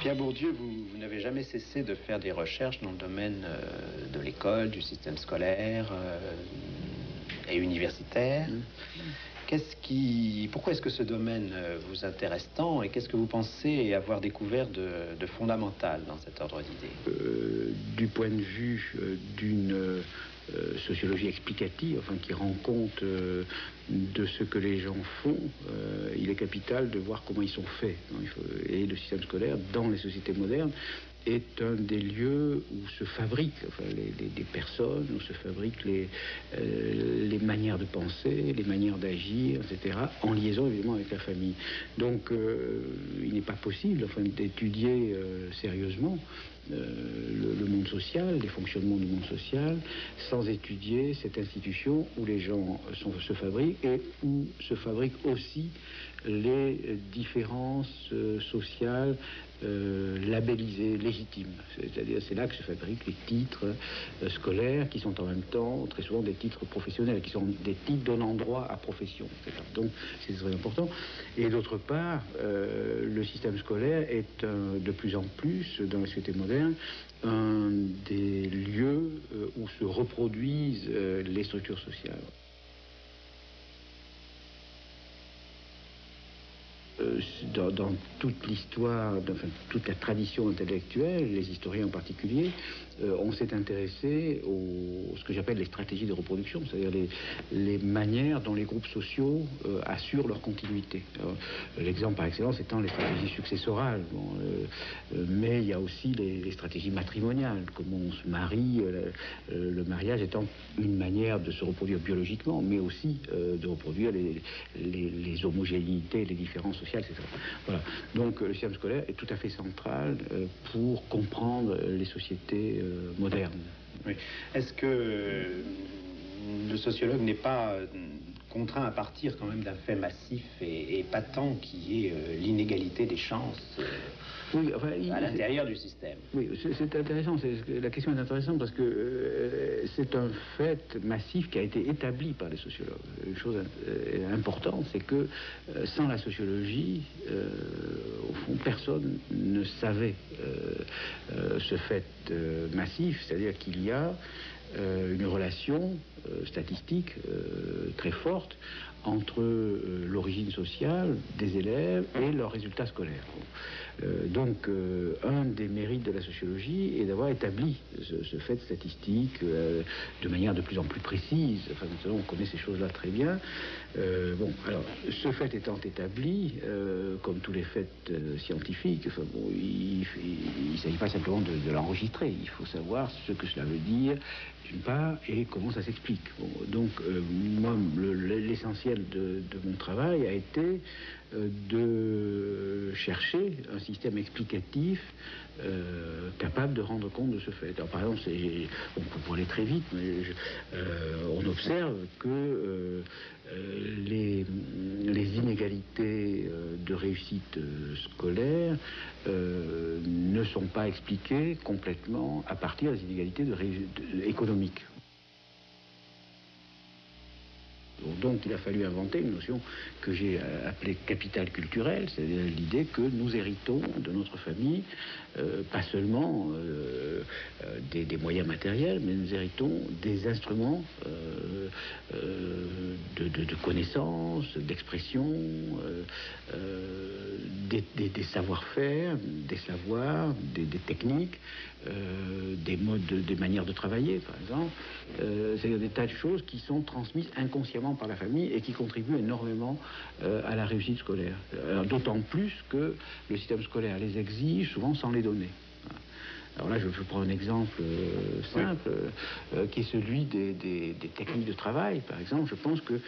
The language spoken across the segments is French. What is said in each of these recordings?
Pierre Bourdieu, vous n'avez jamais cessé de faire des recherches dans le domaine de l'école, du système scolaire et universitaire. Pourquoi est-ce que ce domaine vous intéresse tant et qu'est-ce que vous pensez avoir découvert de fondamental dans cet ordre d'idées? Du point de vue d'une sociologie explicative, enfin qui rend compte de ce que les gens font, il est capital de voir comment ils sont faits. Et le système scolaire, dans les sociétés modernes, est un des lieux où se fabriquent des personnes, où se fabriquent les manières de penser, les manières d'agir, etc., en liaison évidemment avec la famille. Donc il n'est pas possible d'étudier sérieusement le monde social, les fonctionnements du monde social, sans étudier cette institution où les gens se fabriquent et où se fabriquent aussi les différences sociales labellisées, légitimes. C'est-à-dire, c'est là que se fabriquent les titres scolaires qui sont en même temps très souvent des titres professionnels, qui sont des titres donnant droit à profession, etc. Donc, c'est très important. Et d'autre part, le système scolaire est de plus en plus, dans la société moderne, un des lieux où se reproduisent les structures sociales. Dans toute l'histoire, toute la tradition intellectuelle, les historiens en particulier, on s'est intéressé à ce que j'appelle les stratégies de reproduction, c'est-à-dire les manières dont les groupes sociaux assurent leur continuité. L'exemple par excellence étant les stratégies successorales, mais il y a aussi les stratégies matrimoniales, comment on se marie, le mariage étant une manière de se reproduire biologiquement, mais aussi de reproduire les homogénéités, les différences sociales, etc. Voilà. Donc le système scolaire est tout à fait central pour comprendre les sociétés modernes. Oui. Est-ce que le sociologue n'est pas contraint à partir quand même d'un fait massif et patent qui est l'inégalité des chances oui, enfin, à l'intérieur du système? Oui, c'est intéressant. La question est intéressante parce que c'est un fait massif qui a été établi par les sociologues. Une chose importante, c'est que sans la sociologie, au fond, personne ne savait ce fait massif, c'est-à-dire qu'il y a une relation statistique très forte entre l'origine sociale des élèves et leurs résultats scolaires. Donc, un des mérites de la sociologie est d'avoir établi ce fait statistique de manière de plus en plus précise. Enfin, maintenant, on connaît ces choses-là très bien. Bon, alors, ce fait étant établi, comme tous les faits scientifiques, enfin, bon, il ne s'agit pas simplement de l'enregistrer. Il faut savoir ce que cela veut dire, d'une part, et comment ça s'explique. Bon, donc, moi, l'essentiel de mon travail a été de chercher un système explicatif capable de rendre compte de ce fait. Alors, par exemple, pour aller très vite, mais on observe que les inégalités de réussite scolaire ne sont pas expliquées complètement à partir des inégalités économiques. Donc il a fallu inventer une notion que j'ai appelée capital culturel, c'est-à-dire l'idée que nous héritons de notre famille pas seulement des moyens matériels, mais nous héritons des instruments de connaissance, d'expression, des savoir-faire, des savoirs, des techniques, des modes, des manières de travailler, par exemple. C'est-à-dire des tas de choses qui sont transmises inconsciemment par la famille et qui contribuent énormément à la réussite scolaire. D'autant plus que le système scolaire les exige souvent sans les donner. Alors là, je prends un exemple simple, qui est celui des techniques de travail, par exemple. Je pense que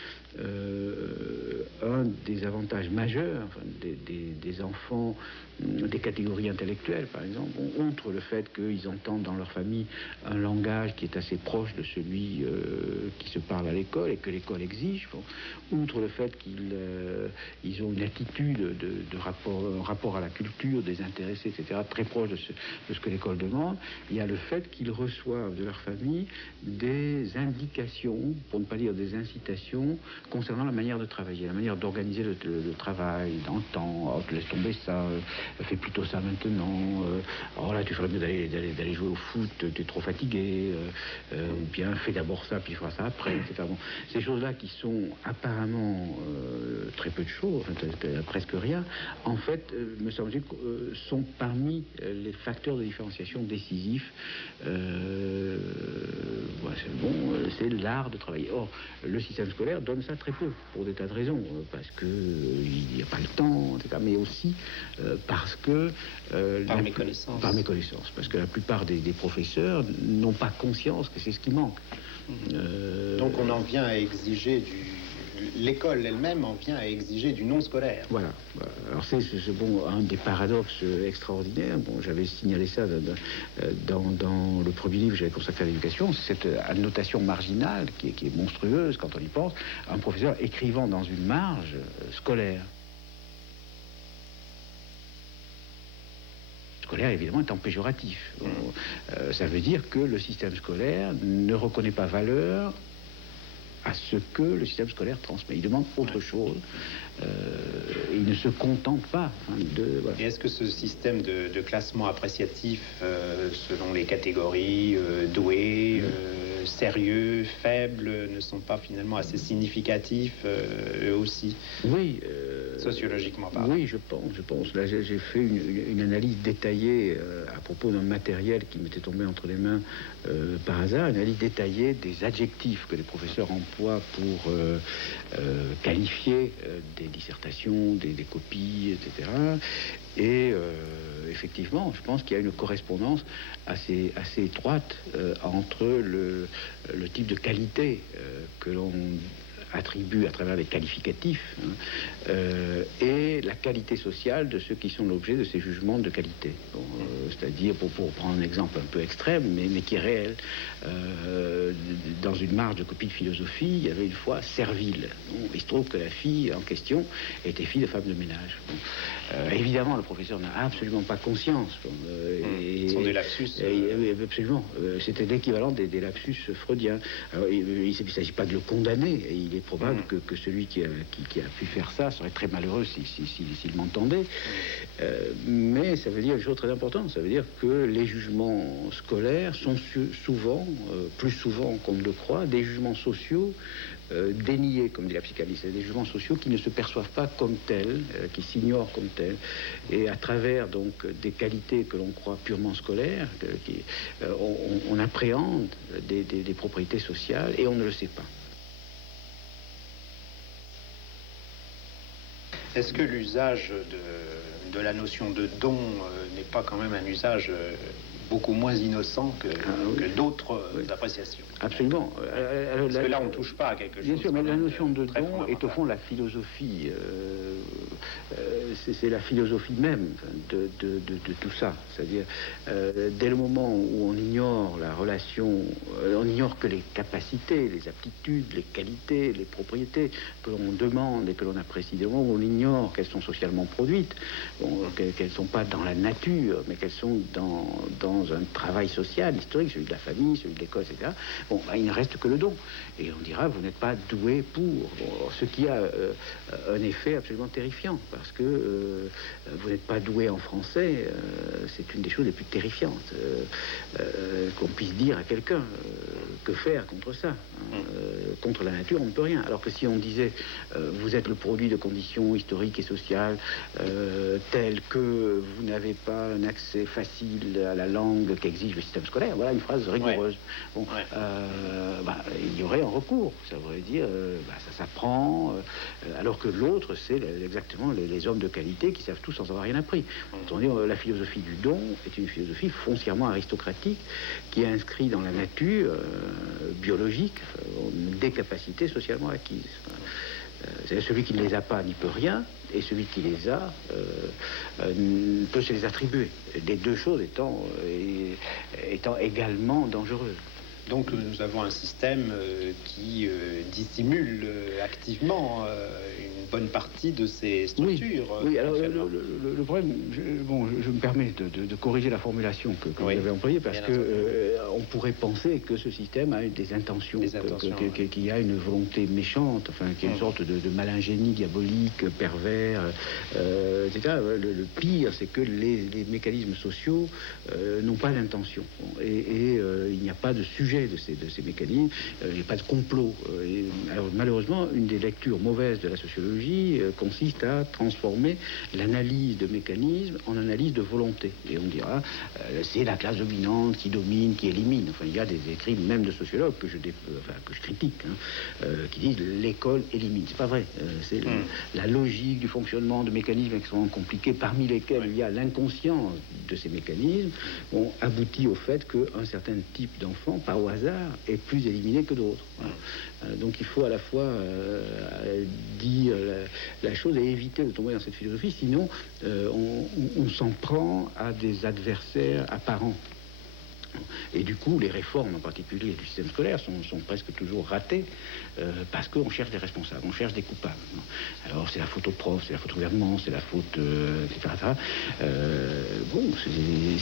un des avantages majeurs des enfants des catégories intellectuelles, par exemple, outre le fait qu'ils entendent dans leur famille un langage qui est assez proche de celui qui se parle à l'école et que l'école exige, bon, outre le fait qu'ils ont une attitude de rapport à la culture, des intéressés, etc., très proche de ce que l'école l'école demande, il y a le fait qu'ils reçoivent de leur famille des indications, pour ne pas dire des incitations, concernant la manière de travailler, la manière d'organiser le travail dans le temps. Oh, laisse tomber ça, fais plutôt ça maintenant. Oh là, tu ferais mieux d'aller jouer au foot, tu es trop fatigué. Ou bien fais d'abord ça, puis tu feras ça après, etc. Bon, ces choses-là qui sont apparemment très peu de choses, presque rien, en fait, me semble-t-il, sont parmi les facteurs de différenciation décisifs. C'est l'art de travailler. Or, le système scolaire donne ça très peu, pour des tas de raisons, parce que il n'y a pas le temps, etc., mais aussi parce que... par méconnaissance. Par méconnaissance, parce que la plupart des professeurs n'ont pas conscience que c'est ce qui manque. Donc on en vient à exiger l'école elle-même en vient à exiger du non scolaire. Voilà. Alors c'est bon, un des paradoxes extraordinaires. Bon, j'avais signalé ça dans le premier livre que j'avais consacré à l'éducation. C'est cette annotation marginale qui est monstrueuse quand on y pense. Un professeur écrivant dans une marge scolaire. Scolaire, évidemment, étant péjoratif. Ça veut dire que le système scolaire ne reconnaît pas valeur à ce que le système scolaire transmet. Il demande autre chose. Il ne se contente pas de... Voilà. Et est-ce que ce système de classement appréciatif selon les catégories doués, sérieux, faibles, ne sont pas finalement assez significatifs eux aussi? Oui. Sociologiquement parlant. Oui, je pense. Là, j'ai fait une analyse détaillée à propos d'un matériel qui m'était tombé entre les mains par hasard, une analyse détaillée des adjectifs que les professeurs emploient pour qualifier des dissertations, des copies, etc. Et effectivement, je pense qu'il y a une correspondance assez étroite entre le type de qualité que l'on attribue à travers les qualificatifs et la qualité sociale de ceux qui sont l'objet de ces jugements de qualité. Bon, c'est-à-dire, pour prendre un exemple un peu extrême, mais qui est réel, dans une marge de copie de philosophie, il y avait une fois Serville. Bon, il se trouve que la fille en question était fille de femme de ménage. Bon, évidemment, le professeur n'a absolument pas conscience. Ce sont des lapsus. Absolument. C'était l'équivalent des lapsus freudiens. Alors, il ne s'agit pas de le condamner. Il est probable que celui qui a pu faire ça serait très malheureux s'il m'entendait. Mais ça veut dire une chose très importante. Ça veut dire que les jugements scolaires sont souvent, plus souvent qu'on ne le croit, des jugements sociaux déniés, comme dit la psychanalyse, des jugements sociaux qui ne se perçoivent pas comme tels, qui s'ignorent comme tels, et à travers donc des qualités que l'on croit purement scolaires, on appréhende des propriétés sociales et on ne le sait pas. Est-ce que l'usage de la notion de don n'est pas quand même un usage beaucoup moins innocent que d'autres appréciations? Absolument. Parce que là, on ne touche pas à quelque chose. Bien sûr, mais la notion de don est au fond la philosophie. C'est la philosophie même de tout ça. C'est-à-dire, dès le moment où on ignore la relation, on ignore que les capacités, les aptitudes, les qualités, les propriétés que l'on demande et que l'on apprécie, dès le moment où on ignore qu'elles sont socialement produites, qu'elles ne sont pas dans la nature, mais qu'elles sont dans un travail social, historique, celui de la famille, celui de l'école, etc. Bon, il ne reste que le don. Et on dira, vous n'êtes pas doué pour. Bon, ce qui a un effet absolument terrifiant, parce que vous n'êtes pas doué en français, c'est une des choses les plus terrifiantes qu'on puisse dire à quelqu'un. Que faire contre ça? Contre la nature, on ne peut rien. Alors que si on disait, vous êtes le produit de conditions historiques et sociales telles que vous n'avez pas un accès facile à la langue qu'exige le système scolaire, voilà une phrase rigoureuse. Bon, il y aurait un recours. Ça voudrait dire, ça s'apprend, alors que l'autre, c'est exactement les hommes de qualité qui savent tout sans avoir rien appris. Autrement dit, la philosophie du don est une philosophie foncièrement aristocratique qui inscrit dans la nature biologique des capacités socialement acquises. Celui qui ne les a pas n'y peut rien, et celui qui les a peut se les attribuer. Les deux choses étant également dangereuses. Donc nous avons un système qui dissimule activement une bonne partie de ces structures. Oui, alors le problème, je me permets de corriger la formulation que vous avez employée, parce que on pourrait penser que ce système a des intentions, qu'il y a une volonté méchante, enfin, qu'il y a une sorte de malingénie diabolique, pervers, etc. Le pire, c'est que les mécanismes sociaux n'ont pas d'intention. Et il n'y a pas de sujet de ces mécanismes, il n'y a pas de complot. Alors malheureusement, une des lectures mauvaises de la sociologie consiste à transformer l'analyse de mécanismes en analyse de volonté. Et on dira, c'est la classe dominante qui domine, qui élimine. Enfin, il y a des écrits même de sociologues que je critique, qui disent l'école élimine. C'est pas vrai. C'est la logique du fonctionnement de mécanismes extrêmement compliqués, parmi lesquels il y a l'inconscience de ces mécanismes, ont abouti au fait qu'un certain type d'enfant, par au hasard, est plus éliminé que d'autres. Voilà. Donc il faut à la fois dire la chose et éviter de tomber dans cette philosophie, sinon on s'en prend à des adversaires apparents. Et du coup, les réformes, en particulier du système scolaire, sont presque toujours ratées parce qu'on cherche des responsables, on cherche des coupables. Alors, c'est la faute au prof, c'est la faute au gouvernement, c'est la faute, etc. Bon,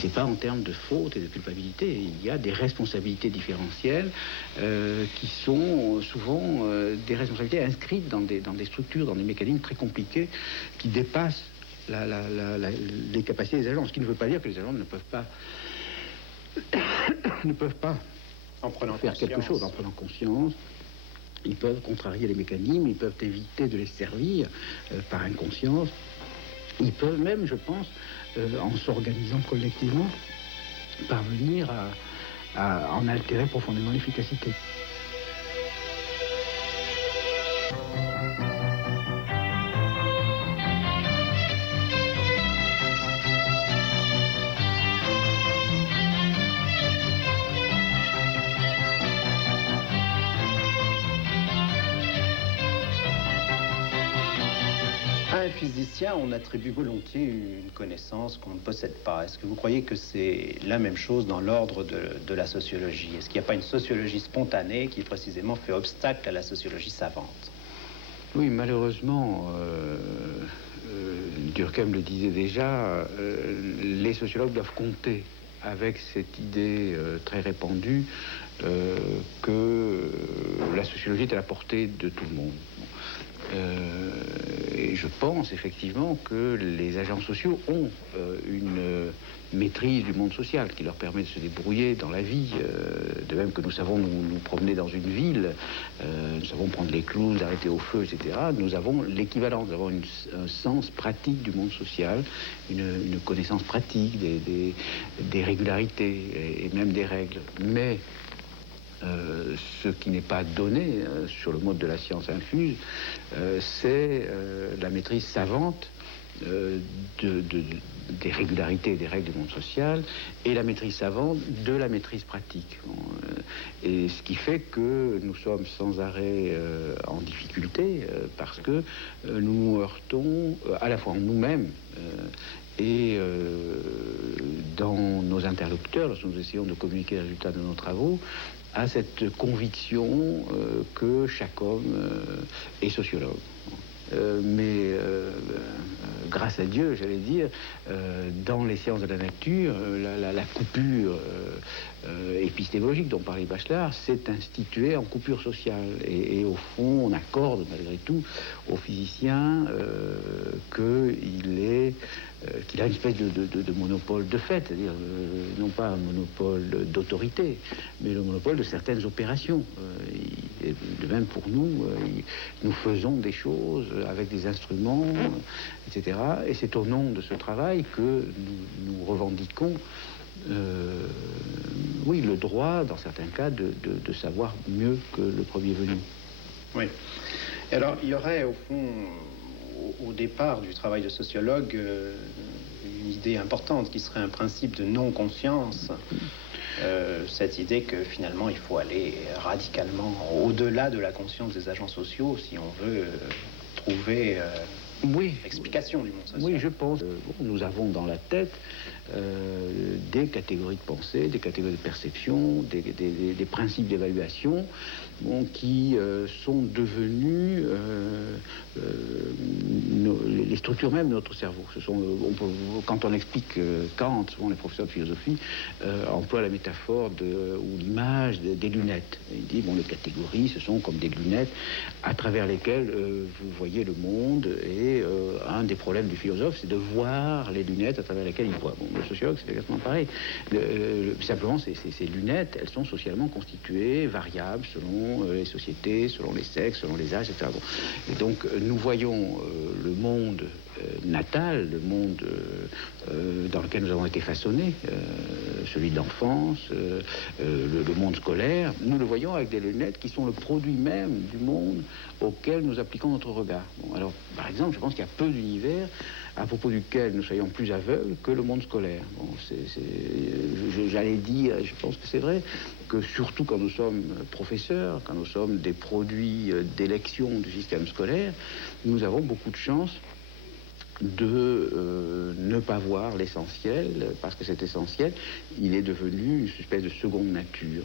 c'est pas en termes de faute et de culpabilité. Il y a des responsabilités différentielles qui sont souvent des responsabilités inscrites dans des structures, dans des mécanismes très compliqués qui dépassent les capacités des agents. Ce qui ne veut pas dire que les agents ne peuvent pas faire quelque chose en prenant conscience. Ils peuvent contrarier les mécanismes, ils peuvent éviter de les servir par inconscience. Ils peuvent même, je pense, en s'organisant collectivement, parvenir à en altérer profondément l'efficacité. À un physicien, on attribue volontiers une connaissance qu'on ne possède pas. Est-ce que vous croyez que c'est la même chose dans l'ordre de la sociologie? Est-ce qu'il n'y a pas une sociologie spontanée qui précisément fait obstacle à la sociologie savante? Oui, malheureusement, Durkheim le disait déjà, les sociologues doivent compter avec cette idée très répandue que la sociologie est à la portée de tout le monde. Et je pense effectivement que les agents sociaux ont une maîtrise du monde social qui leur permet de se débrouiller dans la vie, de même que nous savons nous promener dans une ville, nous savons prendre les clous, arrêter au feu, etc. Nous avons l'équivalent, nous avons un sens pratique du monde social, une connaissance pratique des régularités et même des règles. Mais ce qui n'est pas donné sur le mode de la science infuse, c'est la maîtrise savante des régularités et des règles du monde social et la maîtrise savante de la maîtrise pratique. Et ce qui fait que nous sommes sans arrêt en difficulté parce que nous nous heurtons à la fois en nous-mêmes et dans nos interlocuteurs, lorsque nous essayons de communiquer les résultats de nos travaux, à cette conviction que chaque homme est sociologue. Mais grâce à Dieu, j'allais dire, dans les sciences de la nature, la coupure épistémologique dont parlait Bachelard s'est instituée en coupure sociale. Et au fond, on accorde malgré tout au physicien qu'il a une espèce de monopole de fait, c'est-à-dire non pas un monopole d'autorité, mais le monopole de certaines opérations. De même pour nous, nous faisons des choses avec des instruments, etc. Et c'est au nom de ce travail que nous revendiquons oui, le droit, dans certains cas, de savoir mieux que le premier venu. Oui. Et alors, il y aurait, au fond, au départ du travail de sociologue, une idée importante qui serait un principe de non-conscience. Cette idée que finalement il faut aller radicalement au-delà de la conscience des agents sociaux si on veut trouver Oui. Explication du monde social. Oui, je pense. Nous avons dans la tête des catégories de pensée, des catégories de perception, des principes d'évaluation qui sont devenus les structures même de notre cerveau. Quand on explique Kant, souvent les professeurs de philosophie emploient la métaphore ou l'image des lunettes. Il dit, bon, les catégories, ce sont comme des lunettes à travers lesquelles vous voyez le monde, et un des problèmes du philosophe, c'est de voir les lunettes à travers lesquelles il voit. Bon, le sociologue, c'est exactement pareil. Simplement, ces lunettes, elles sont socialement constituées, variables selon les sociétés, selon les sexes, selon les âges, etc. Bon. Et donc, nous voyons le monde natal, le monde dans lequel nous avons été façonnés, celui d'enfance, le monde scolaire, nous le voyons avec des lunettes qui sont le produit même du monde auquel nous appliquons notre regard. Bon, alors, par exemple, je pense qu'il y a peu d'univers à propos duquel nous soyons plus aveugles que le monde scolaire. Bon, j'allais dire, je pense que c'est vrai, que surtout quand nous sommes professeurs, quand nous sommes des produits d'élection du système scolaire, nous avons beaucoup de chance de ne pas voir l'essentiel, parce que cet essentiel, il est devenu une espèce de seconde nature.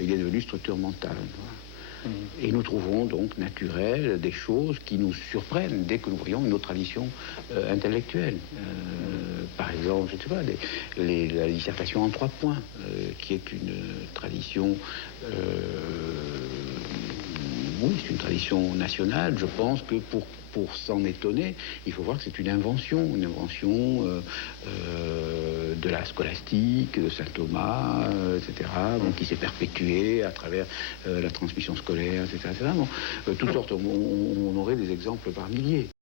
Il est devenu structure mentale. Et nous trouvons donc naturelles des choses qui nous surprennent dès que nous voyons une autre tradition intellectuelle. Par exemple, je ne sais pas, la dissertation en 3 points, qui est une tradition... oui, c'est une tradition nationale. Je pense que pour s'en étonner, il faut voir que c'est une invention de la scolastique, de saint Thomas, etc., donc, qui s'est perpétuée à travers la transmission scolaire, etc. Bon, toutes sortes, on aurait des exemples par milliers.